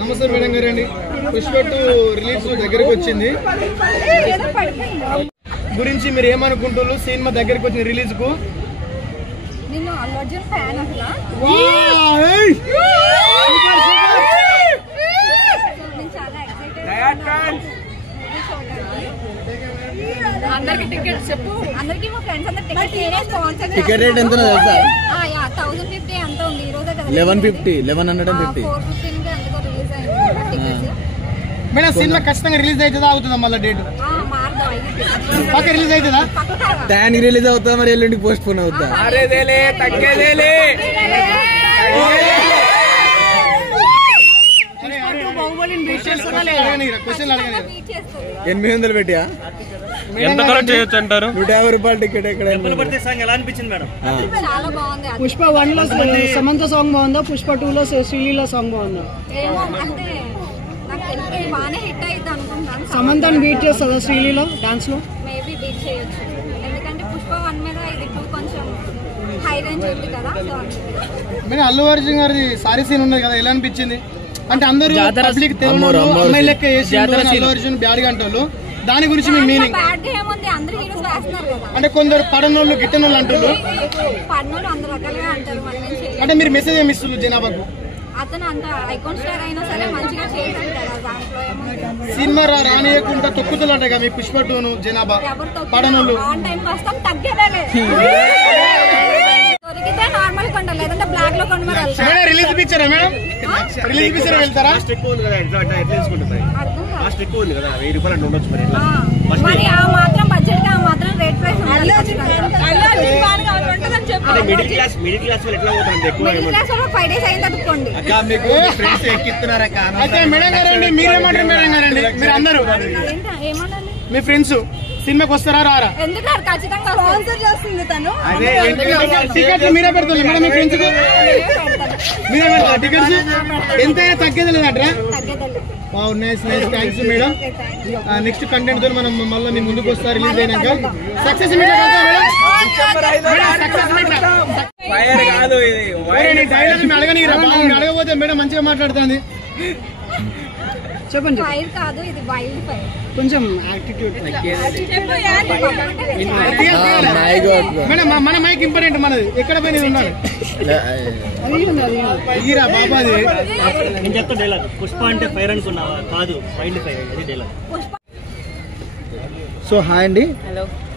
నమస్తే మేడం గారు అండి. పుష్ప 2 రిలీజ్ దగ్గరకు వచ్చింది గురించి మీరు ఏమనుకుంటున్నారు? సినిమా దగ్గరకు వచ్చిన రిలీజ్ కు నేను అల్లు అర్జున్ ఫ్యాన్ అసలు. నేను చాలా ఎక్సైటెడ్. అందరికి టికెట్ చెప్పు. అందరికి మా ఫ్రెండ్స్ అందరికి టికెట్ నేనే స్పాన్సర్. టికెట్ రేట్ ఎంత తెలుసా? 1050 ఎంత ఉంది ఈ రోజే కదా. 1150 415 కి అందుకో రిలీజ్ అయింది టికెట్స్. మేడం సినిమా ఖచ్చితంగా రిలీజ్ అవుతుందా అవుతుందా మళ్ళీ డేట్? పక్క రిలీజ్ అవుతుందా? దానికి రిలీజ్ అవుతుందా మరి ఎల్లుండి పోస్ట్ పోన్ అవుతుందా? తగ్గేదేలే 800 పెట్టా ఎంత కలెక్ట్ చేయొచ్చు అంటారు? 150 రూపాయలు టికెట్ ఎక్కడ? ఎలా అనిపించింది మేడం? చాలా బాగుంది. పుష్ప 1 లో సమంత సాంగ్ బాగుందా? పుష్ప 2 లో శ్రీలీల సాంగ్ బాగుందా? ఏమో అంటే నాకు తెలిసి బాగానే హిట్ అయ్యింది అనుకుంటున్నాను. సమంతని బీట్ చేస్తుందా శ్రీలీల డాన్స్ లో? మేబీ బీట్ చేయొచ్చు, ఎందుకంటే పుష్ప 1 మీద ఇది 2 కొంచెం హై రేంజ్ ఉంది కదా. మేడం అల్లు అర్జున్ గారి సారీ సీన్ ఉన్నది కదా, ఎలా అనిపించింది? అంటే అందరూ పబ్లిక్ అమ్మాయి లెక్క వేసి అల్లు అర్జున్ బ్యాడ్ గా అంటారు, దాని గురించి మీ మీనింగ్? బ్యాడ్ గా ఏముంది, అందరూ హీరోస్ వేస్తున్నారు కదా. అంటే కొందరు పడనోళ్ళు గిట్టనోళ్ళు అంటారు, పడనోళ్ళు అందరు రకాలుగా అంటారు. అంటే మీరు మెసేజ్ ఏమి ఇస్తున్నారు జనాభాకు? అతను అంత ఐకాన్ స్టార్ అయినా సరే మంచిగా చేశారు కదా. దాంట్లో ఏముంది, సినిమా రానియకుండా తొక్కుతులు అంటే కదా మీ పుష్ప 2 జనాభా పడనోళ్ళు. ఆన్ టైం వస్తాం తగ్గేదే. దొరికితే నార్మల్ కొంటారు, లేదంటే బ్లాక్ లో కొంటారు. రిలీజ్ పిక్చరా మేడం? రిలీజ్ పిక్చర్ వెళ్తారా? మరి ఆ మాత్రం బడ్జెట్ కి ఆ మాత్రం rate price middle class 5 days అయిన తట్టుకోండి. అయితే మేడం గారండి మీరేమంటారు? మేడం గారండి మీరు అందరూ ఏమన్నా మీ ఫ్రెండ్స్ సినిమాకి వస్తారా రారా? ఎందుకు ఖచ్చితంగా స్పాన్సర్ చేస్తుంది తను. టికెట్స్ మీరే పెడతారు మేడం మీ ఫ్రెండ్స్ కు? మీరే పెడతారా టికెట్స్? ఎంతైనా తగ్గేది లేదంటారా? Nice nice, thanks madam. Next content తో మనం మళ్ళీ మీ ముందుకు వస్తా రిలీజ్ అయినాక. సక్సెస్ అడగపోతే మేడం మంచిగా మాట్లాడుతుంది. చెప్పండి. ఫైర్ కాదు ఇది, వైల్డ్ ఫైర్. కొంచెం యాటిట్యూడ్ మేడం. మన మైక్ ఇంపార్టెంట్, మనది ఎక్కడ పోయినది ఉండాలి. ఈరా బాబా అది నేను చెప్తా డైలాగ్. పుష్ప అంటే ఫైర్ అనుకున్నావా? కాదు, వైల్డ్ ఫైర్. అది డైలాగ్. సో హాయ్ అండి,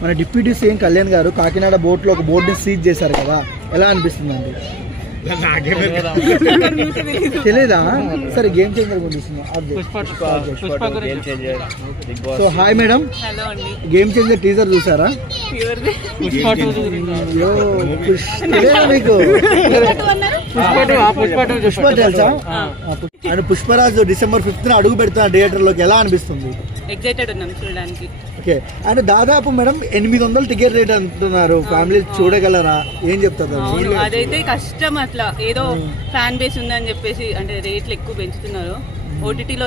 మన డిప్యూటీ సీఎం కళ్యాణ్ గారు కాకినాడ బోట్ లో ఒక బోట్ ని సీజ్ చేశారు కదా, ఎలా అనిపిస్తుంది అండి? తెలీదా? సరే game changer so hi madam, game changer teaser చూసారా? మీకు పుష్ప తెలుసా? అండ్ పుష్పరాజు December 5th అడుగు పెడుతున్న థియేటర్ లోకి, ఎలా అనిపిస్తుంది? ఎక్సైటెడ్ ఉన్నాం చూడడానికి. ఓకే, అంటే దాదాపు మేడం 800 టికెట్ రేట్ అంటున్నారు. ఫ్యామిలీ చూడగలరా? ఏం చెప్తారు? అదైతే కష్టం. అట్లా ఏదో ఫ్యాన్ బేస్ ఉందని చెప్పేసి అంటే రేట్లు ఎక్కువ పెంచుతున్నారు. ఓటీటీలో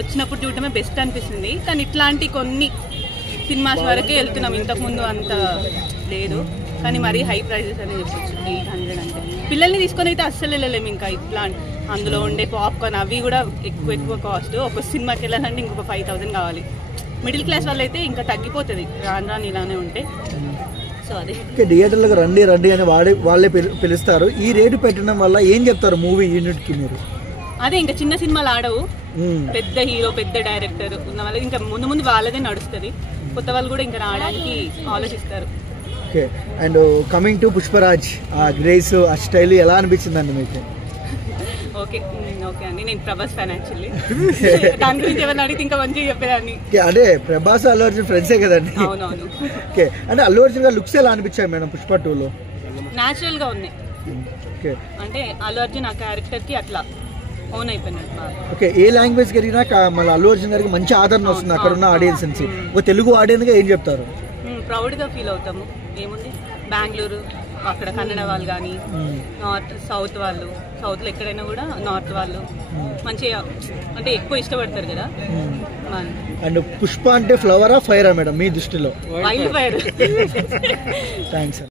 వచ్చినప్పుడు చూడటమే బెస్ట్ అనిపిస్తుంది. కానీ ఇట్లాంటి కొన్ని సినిమాస్ వరకే వెళ్తున్నాం, ఇంతకుముందు అంత లేదు. కానీ మరీ హై ప్రైజెస్ అని చెప్పొచ్చు. 800 అంటే పిల్లల్ని తీసుకొని అయితే అస్సలు వెళ్ళలేము. ఇంకా ఇట్లా అందులో ఉండే పాప్కార్న్ అవి కూడా ఎక్కువ కాస్ట్. ఒక సినిమాకి వెళ్ళాలంటే ఇంకొక 5000 కావాలి. మిడిల్ క్లాస్ వాళ్ళు అయితే ఇంకా తగ్గిపోతుంది రాను ఇలానే ఉంటే. సో అదే థియేటర్లకు రండి అని వాళ్ళే పిలుస్తారు. ఈ రేటు పెట్టడం వల్ల ఏం చెప్తారు మూవీ యూనిట్ కి మీరు? అదే ఇంకా చిన్న సినిమాలు ఆడవు, పెద్ద హీరో పెద్ద డైరెక్టర్ ఉన్న వాళ్ళు ఇంకా ముందు వాళ్ళదే నడుస్తుంది. కొత్త వాళ్ళు కూడా ఇంకా రావడానికి ఆలోచిస్తారు. Okay, and coming to Pushparaj, ఆ గ్రేస్ ఆ స్టైల్ ఎలా అనిపించిందండి మీకు? ఓకే అండి, నేను ప్రభాస్ ఫ్యాన్ యాక్చువల్లీ. దాని గురించి ఏమైనా అడిగితే ఇంకా మంచిగా చెప్పేదాన్ని. అదే ప్రభాస్ అల్లు అర్జున్ ఫ్రెండ్సే కదండి. అవునవును. ఓకే, అంటే అల్లు అర్జున్ గారు లుక్స్ ఎలా అనిపించాయి మేడం పుష్ప 2 లో? న్యాచురల్ గా ఉన్నాయి. ఓకే, అంటే అల్లు అర్జున్ ఆ క్యారెక్టర్ కి అట్లా ఓన్ అయిపోయినట్టు. ఓకే, ఏ లాంగ్వేజ్ కలిగినా మళ్ళీ అల్లు అర్జున్ గారికి మంచి ఆదరణ వస్తుంది అక్కడ ఉన్న ఆడియన్స్ నుంచి. ఒక తెలుగు ఆడియన్స్ గా ఏం చెప్తారు? ప్రౌడ్ గా ఫీల్ అవుతాము. ఏముంది, బెంగళూరు అక్కడ కన్నడ వాళ్ళు కానీ, నార్త్ సౌత్ వాళ్ళు, సౌత్ లో ఎక్కడైనా కూడా నార్త్ వాళ్ళు మంచిగా అంటే ఎక్కువ ఇష్టపడతారు కదా. అండ్ పుష్ప అంటే ఫ్లవరా ఫైరా మేడం మీ దృష్టిలో? Wild fire. థ్యాంక్స్.